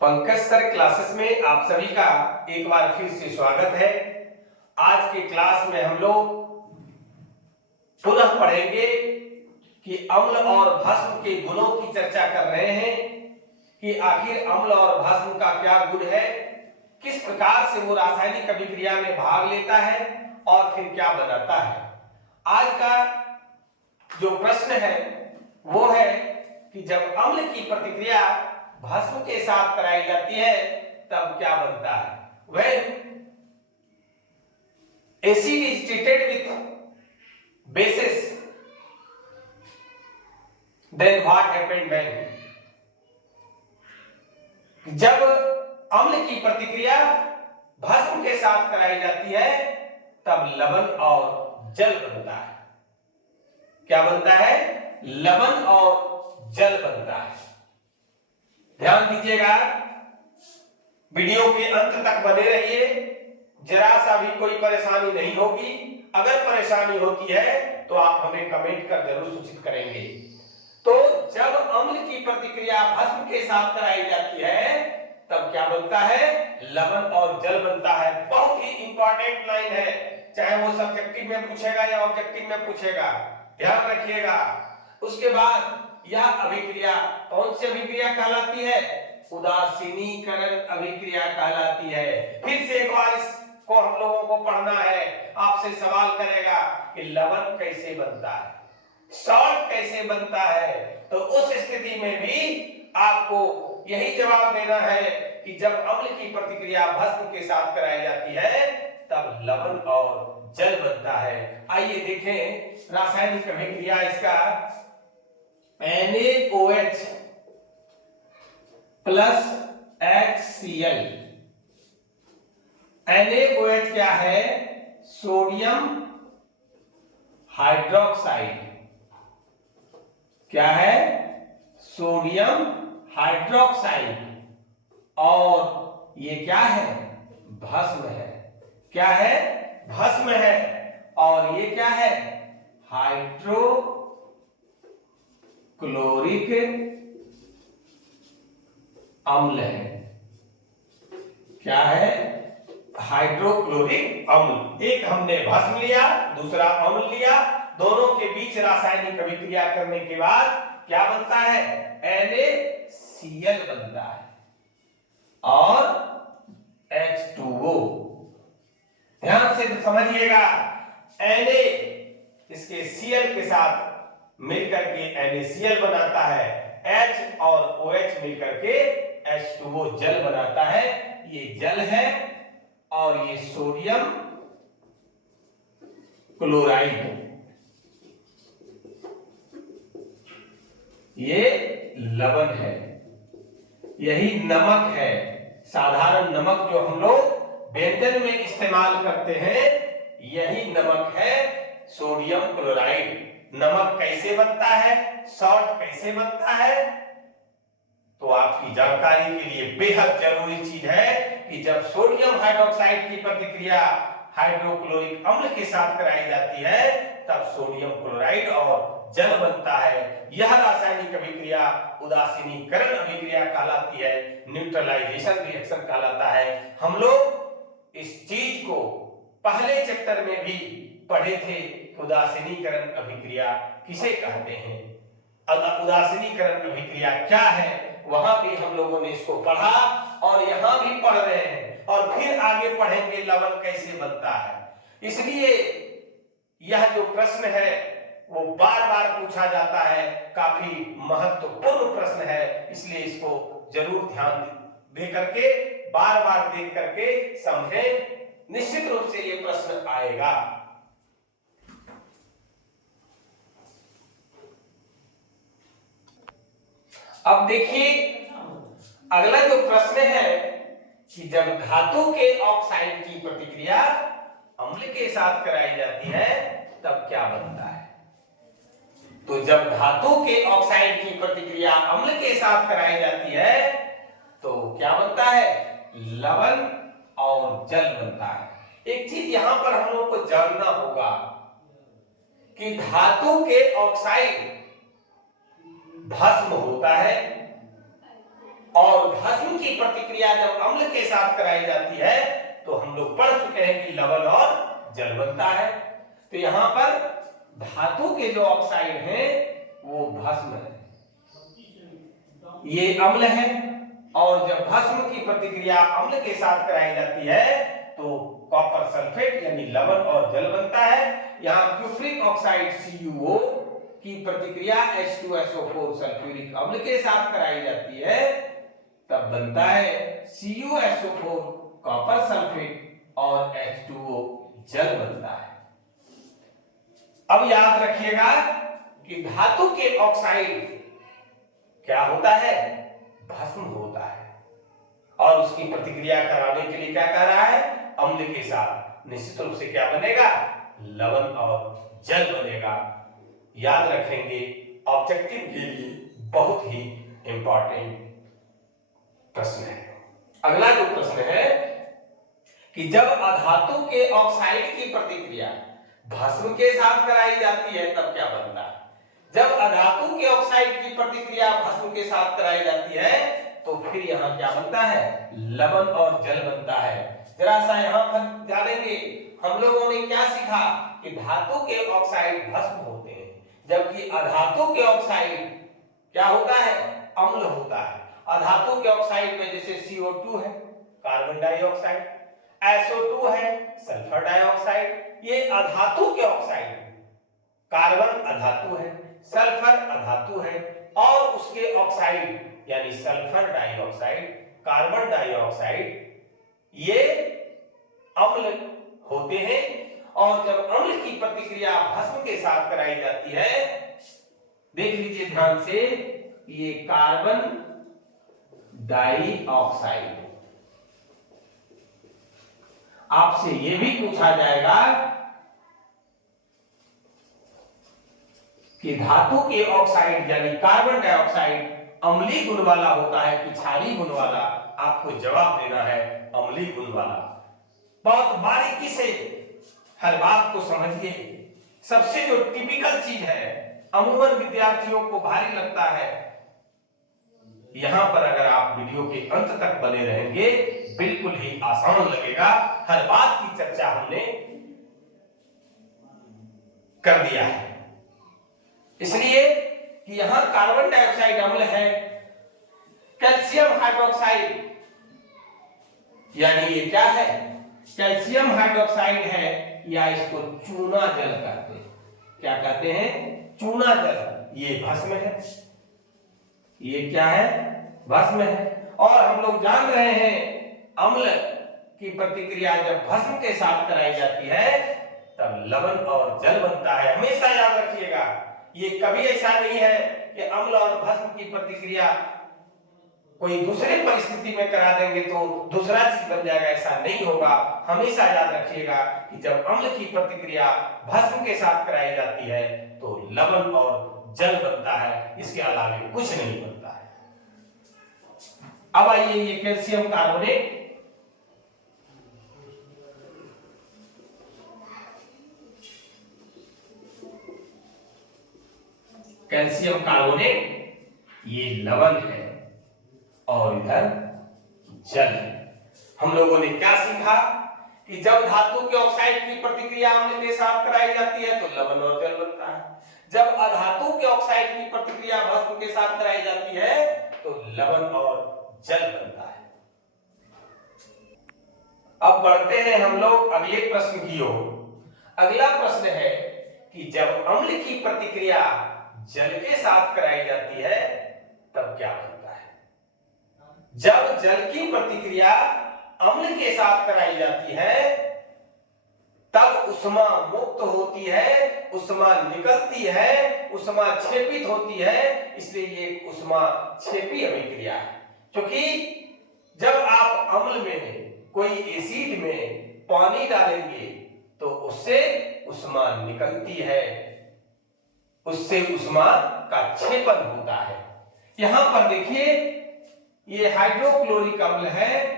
Pankaj sir classes में आप सभी का एक बार फिर से स्वागत है। आज के क्लास में हम लोग पुनः पढ़ेंगे कि अम्ल और भस्म के गुणों की चर्चा कर रहे हैं कि आखिर अम्ल और भस्म का क्या गुण है, किस प्रकार से वो रासायनिक अभिक्रिया में भाग लेता है और फिर क्या बनाता है। आज का जो प्रश्न है वो है कि जब अम्ल की प्रतिक्रिया भस्म के साथ कराई जाती है तब क्या बनता है। When acid is treated with bases, then what happened when? जब अम्ल की प्रतिक्रिया भस्म के साथ कराई जाती है तब लवण और जल बनता है। क्या बनता है? लवण और जल बनता है। ध्यान दीजिएगा, वीडियो के अंत तक बने रहिए, जरा सा भी कोई परेशानी नहीं होगी। अगर परेशानी होती है तो आप हमें कमेंट कर जरूर सूचित करेंगे। तो जब अम्ल की प्रतिक्रिया भस्म के साथ कराई जाती है तब क्या बनता है? लवण और जल बनता है। बहुत ही इंपॉर्टेंट लाइन है, चाहे वो सब्जेक्टिव में पूछेगा या ऑब्जेक्टिव में पूछेगा, ध्यान रखिएगा। उसके बाद यह अभिक्रिया कौन सी अभिक्रिया कहलाती है? उदासीनीकरण अभिक्रिया कहलाती है। फिर से एक बार इसको हम लोगों को पढ़ना है। आपसे सवाल करेगा कि लवण कैसे बनता है, सॉल्ट कैसे बनता है, तो उस स्थिति में भी आपको यही जवाब देना है कि जब अम्ल की प्रतिक्रिया भस्म के साथ कराई जाती है तब लवण और जल बनता है। आइए देखें रासायनिक अभिक्रिया इसका। NaOH plus HCl। NaOH क्या है? Sodium hydroxide. क्या है? Sodium hydroxide. और ये क्या है? भस्म है। क्या है? भस्म है। और ये क्या है? हाइड्रोक्लोरिक अम्ल है। क्या है? हाइड्रोक्लोरिक अम्ल। एक हमने भस्म लिया, दूसरा अम्ल लिया, दोनों के बीच रासायनिक अभिक्रिया करने के बाद क्या बनता है? NaCl बनता है और H2O। ध्यान से समझिएगा, Na इसके Cl के साथ मिलकर के NaCl बनाता है, H और OH मिलकर के H2O जल बनाता है। ये जल है और ये सोडियम क्लोराइड, ये लवण है। यही नमक है, साधारण नमक जो हम लोग व्यंजन में इस्तेमाल करते हैं, यही नमक है सोडियम क्लोराइड। नमक कैसे बनता है, सॉल्ट कैसे बनता है, तो आपकी जानकारी के लिए बेहद जरूरी चीज है कि जब सोडियम हाइड्रोक्साइड की प्रतिक्रिया हाइड्रोक्लोरिक अम्ल के साथ कराई जाती है तब सोडियम क्लोराइड और जल बनता है। यह रासायनिक अभिक्रिया उदासीनीकरण अभिक्रिया कहलाती है, न्यूट्रलाइजेशन रिएक्शन कहलाता है। हम लोग इस चीज को पहले चैप्टर में भी पढ़े थे, उदासीनीकरण अभिक्रिया किसे कहते हैं, उदासीनीकरण अभिक्रिया क्या है, वहां भी हम लोगों ने इसको पढ़ा और यहां भी पढ़ रहे हैं और फिर आगे पढ़ेंगे लवण कैसे बनता है। इसलिए यह जो प्रश्न है वो बार बार पूछा जाता है, काफी महत्वपूर्ण प्रश्न है, इसलिए इसको जरूर ध्यान दे करके बार बार देख करके समझें। निश्चित रूप से ये प्रश्न आएगा। अब देखिए अगला जो प्रश्न है कि जब धातु के ऑक्साइड की प्रतिक्रिया अम्ल के साथ कराई जाती है तब क्या बनता है। तो जब धातु के ऑक्साइड की प्रतिक्रिया अम्ल के साथ कराई जाती है तो क्या बनता है? लवण और जल बनता है। एक चीज यहां पर हम लोग को जानना होगा कि धातु के ऑक्साइड भस्म होता है और भस्म की प्रतिक्रिया जब अम्ल के साथ कराई जाती है तो हम लोग पढ़ चुके हैं कि लवण और जल बनता है। तो यहां पर धातु के जो ऑक्साइड हैं वो भस्म है, ये अम्ल है, और जब भस्म की प्रतिक्रिया अम्ल के साथ कराई जाती है तो कॉपर सल्फेट यानी लवण और जल बनता है। यहाँ क्यूप्रिक ऑक्साइड CuO की प्रतिक्रिया H2SO4 सल्फ्यूरिक अम्ल के साथ कराई जाती है तब बनता है CuSO4 कॉपर सल्फेट और H2O जल बनता है। अब याद रखिएगा कि धातु के ऑक्साइड क्या होता है, भस्म होता है, और उसकी प्रतिक्रिया कराने के लिए क्या कर रहा है, अम्ल के साथ। निश्चित रूप से क्या बनेगा, लवण और जल बनेगा। याद रखेंगे, ऑब्जेक्टिव के लिए बहुत ही इंपॉर्टेंट प्रश्न है। अगला जो प्रश्न है कि जब अधातु के ऑक्साइड की प्रतिक्रिया भस्म के साथ कराई जाती है तब क्या बनता है। जब अधातु के ऑक्साइड की प्रतिक्रिया भस्म के साथ कराई जाती है तो फिर यहां क्या बनता है, लवण और जल बनता है। जरा सा यहां पर जानेंगे, हम लोगों ने क्या सीखा कि धातु के ऑक्साइड भस्म होते हैं, जबकि अधातु के ऑक्साइड क्या होता है, अम्ल होता है। अधातु के ऑक्साइड में जैसे CO2 है, कार्बन डाइऑक्साइड, SO2 है, सल्फर डाइऑक्साइड, ये अधातु के ऑक्साइड। कार्बन अधातु है, सल्फर अधातु है, और उसके ऑक्साइड यानी सल्फर डाइऑक्साइड, कार्बन डाइऑक्साइड, ये अम्ल होते हैं। और जब अम्ल की प्रतिक्रिया भस्म के साथ कराई जाती है, देख लीजिए ध्यान से, ये कार्बन डाइऑक्साइड, आपसे ये भी पूछा जाएगा कि धातु के ऑक्साइड यानी कार्बन डाइऑक्साइड अम्लीय गुण वाला होता है कि क्षारीय गुण वाला। आपको जवाब देना है अम्लीय गुण वाला। बहुत बारीकी से हर बात को समझिए। सबसे जो टिपिकल चीज है, अमूमन विद्यार्थियों को भारी लगता है, यहां पर अगर आप वीडियो के अंत तक बने रहेंगे बिल्कुल ही आसान लगेगा। हर बात की चर्चा हमने कर दिया है, इसलिए कि यहां कार्बन डाइऑक्साइड अम्ल है, कैल्शियम हाइड्रोक्साइड यानी ये क्या है, कैल्शियम हाइड्रोक्साइड है, या इसको चूना जल कहते हैं। क्या कहते हैं, चूना जल। ये भस्म है, ये क्या है, भस्म है। और हम लोग जान रहे हैं अम्ल की प्रतिक्रिया जब भस्म के साथ कराई जाती है तब लवण और जल बनता है। हमेशा याद रखिएगा, ये कभी ऐसा नहीं है कि अम्ल और भस्म की प्रतिक्रिया कोई दूसरे परिस्थिति में करा देंगे तो दूसरा चीज बन जाएगा, ऐसा नहीं होगा। हमेशा याद रखिएगा कि जब अम्ल की प्रतिक्रिया भस्म के साथ कराई जाती है तो लवण और जल बनता है, इसके अलावा कुछ नहीं बनता है। अब आइए ये कैल्शियम कार्बोनेट, कैल्शियम कार्बोनेट ये लवण है और इधर जल है। हम लोगों ने क्या सीखा कि जब धातु के ऑक्साइड की प्रतिक्रिया अम्ल के साथ कराई जाती है तो लवण और जल बनता है, जब अधातु के ऑक्साइड की प्रतिक्रिया भस्म के साथ कराई जाती है तो लवण और जल बनता है। अब बढ़ते हैं हम लोग अगले प्रश्न की ओर। अगला प्रश्न है कि जब अम्ल की प्रतिक्रिया जल के साथ कराई जाती है तब क्या बनता है। जब जल की प्रतिक्रिया अम्ल के साथ कराई जाती है तब उष्मा मुक्त होती है, उष्मा निकलती है, उष्मा क्षेपित होती है, इसलिए ये उष्मा क्षेपी अभिक्रिया है। क्योंकि जब आप अम्ल में कोई एसिड में पानी डालेंगे तो उससे उष्मा निकलती है, उससे उष्मा का क्षेपण होता है। यहां पर देखिए ये हाइड्रोक्लोरिक अम्ल है,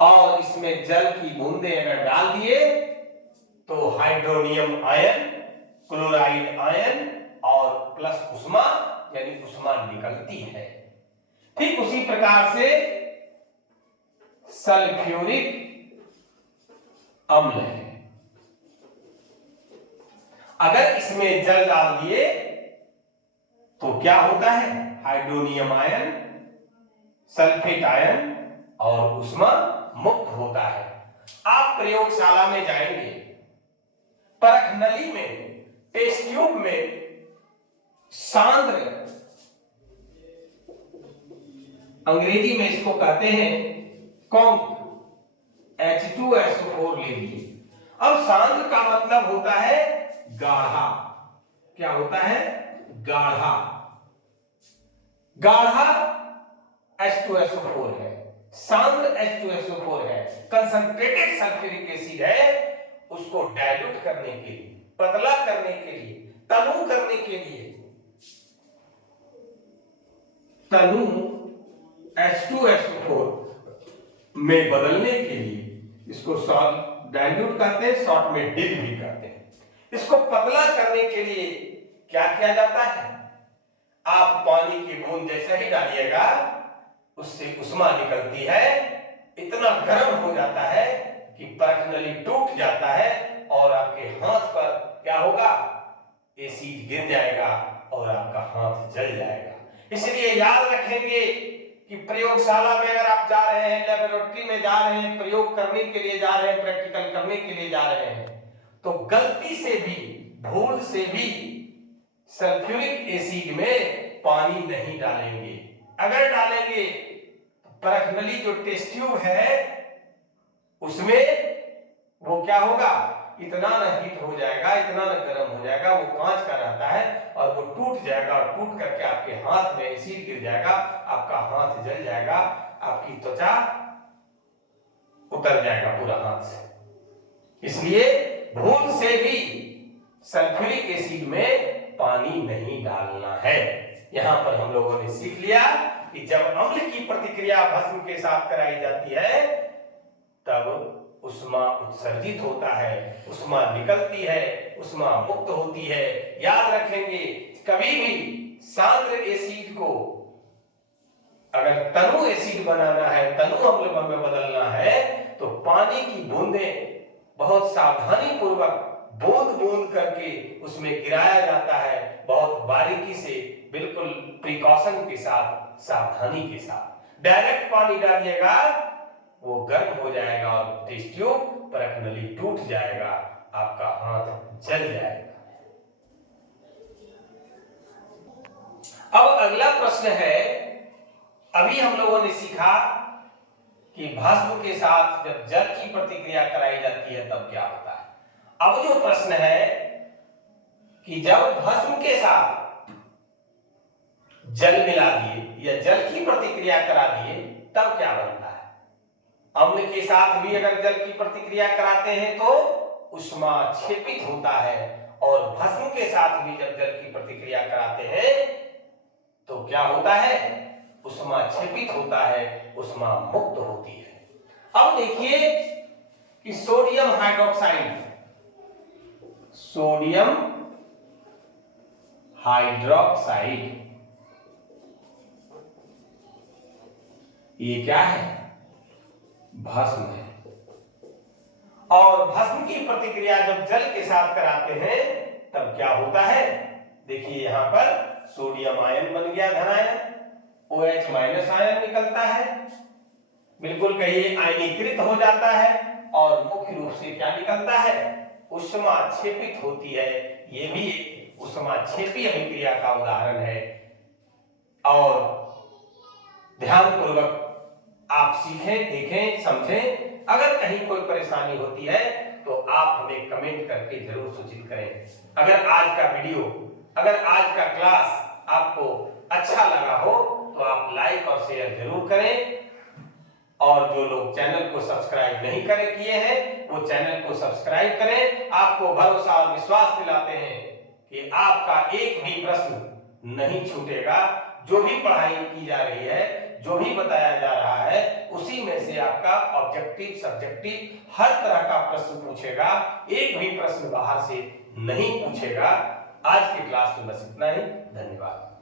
और इसमें जल की बूंदें अगर डाल दिए तो हाइड्रोनियम आयन, क्लोराइड आयन और प्लस उष्मा यानी उष्मा निकलती है। ठीक उसी प्रकार से सल्फ्यूरिक अम्ल है, अगर इसमें जल डाल दिए तो क्या होता है, हाइड्रोनियम आयन, सल्फेट आयन और उष्मा मुक्त होता है। आप प्रयोगशाला में जाएंगे, परख नली में, टेस्ट ट्यूब में सांद्र, अंग्रेजी में इसको कहते हैं कॉन्क, H2SO4 ले लीजिए। अब सांद्र का मतलब होता है गाढ़ा। क्या होता है, गाढ़ा। गाढ़ा H2SO4 है, सांद्र H2SO4 है, कंसंट्रेटेड सल्फ्यूरिक एसिड है। उसको डाइल्यूट करने के लिए, पतला करने के लिए, तनु करने के लिए, तनु H2SO4 में बदलने के लिए इसको शॉर्ट डाइल्यूट करते हैं, शॉर्ट में डिप भी करते हैं। इसको पतला करने के लिए क्या किया जाता है, आप पानी की बूंद जैसे ही डालिएगा उससे उष्मा निकलती है, इतना गर्म हो जाता है कि परख नली टूट जाता है और आपके हाथ पर क्या होगा, एसिड गिर जाएगा और आपका हाथ जल जाएगा। इसलिए याद रखेंगे कि प्रयोगशाला में अगर आप जा रहे हैं, लेबोरेटरी में जा रहे हैं, प्रयोग करने के लिए जा रहे हैं, प्रैक्टिकल करने के लिए जा रहे हैं, तो गलती से भी, भूल से भी सल्फ्यूरिक एसिड में पानी नहीं डालेंगे। अगर डालेंगे तो परख नली जो टेस्ट ट्यूब है उसमें वो क्या होगा, इतना न हीट हो जाएगा, इतना न गर्म हो जाएगा, वो कांच का रहता है और वो टूट जाएगा और टूट करके आपके हाथ में एसिड गिर जाएगा, आपका हाथ जल जाएगा, आपकी त्वचा उतर जाएगा पूरा हाथ से। इसलिए भूल से भी सल्फ्यूरिक एसिड में पानी नहीं डालना है। यहां पर हम लोगों ने सीख लिया कि जब अम्ल की प्रतिक्रिया भस्म के साथ कराई जाती है तब उष्मा उत्सर्जित होता है, उष्मा निकलती है, उष्मा मुक्त होती है। याद रखेंगे, कभी भी सांद्र एसिड को अगर तनु एसिड बनाना है, तनु अम्ल में बदलना है, तो पानी की बूंदें बहुत सावधानी पूर्वक बूंद बूंद करके उसमें गिराया जाता है, बहुत बारीकी से, बिल्कुल प्रिकॉशन के साथ, सावधानी के साथ। डायरेक्ट पानी डालिएगा वो गर्म हो जाएगा और टेस्ट ट्यूब, परख नली टूट जाएगा, आपका हाथ जल जाएगा। अब अगला प्रश्न है, अभी हम लोगों ने सीखा कि भस्म के साथ जब जल की प्रतिक्रिया कराई जाती है तब क्या होता है। अब जो प्रश्न है कि जब भस्म के साथ जल मिला दिए या जल की प्रतिक्रिया करा दिए तब क्या बनता है। अम्ल के साथ भी अगर जल की प्रतिक्रिया कराते हैं तो उष्मा क्षेपित होता है, और भस्म के साथ भी जब जल की प्रतिक्रिया कराते हैं तो क्या होता है, उष्मा क्षेपित होता है, उष्मा मुक्त होती है। अब देखिए कि सोडियम हाइड्रोक्साइड, सोडियम हाइड्रोक्साइड ये क्या है, भस्म है। और भस्म की प्रतिक्रिया जब जल के साथ कराते हैं तब क्या होता है, देखिए यहां पर सोडियम आयन बन गया धन आयन, OH माइनस आयन निकलता है, बिल्कुल कहिए आयनीकृत हो जाता है, और मुख्य रूप से क्या निकलता है, उष्मा क्षेपित होती है। यह भी उष्मा क्षेपी अभिक्रिया का उदाहरण है। और ध्यान पूर्वक आप सीखें, देखें, समझें। अगर कहीं कोई परेशानी होती है तो आप हमें कमेंट करके जरूर सूचित करें। अगर आज का वीडियो, अगर आज का क्लास आपको अच्छा लगा हो तो आप लाइक और शेयर जरूर करें, और जो लोग चैनल को सब्सक्राइब नहीं किए हैं वो चैनल को सब्सक्राइब करें। आपको भरोसा और विश्वास दिलाते हैं कि आपका एक भी प्रश्न नहीं छूटेगा। जो भी पढ़ाई की जा रही है, जो भी बताया जा रहा है, उसी में से आप आपका ऑब्जेक्टिव सब्जेक्टिव हर तरह का प्रश्न पूछेगा, एक भी प्रश्न बाहर से नहीं पूछेगा। आज की क्लास में बस इतना ही। धन्यवाद।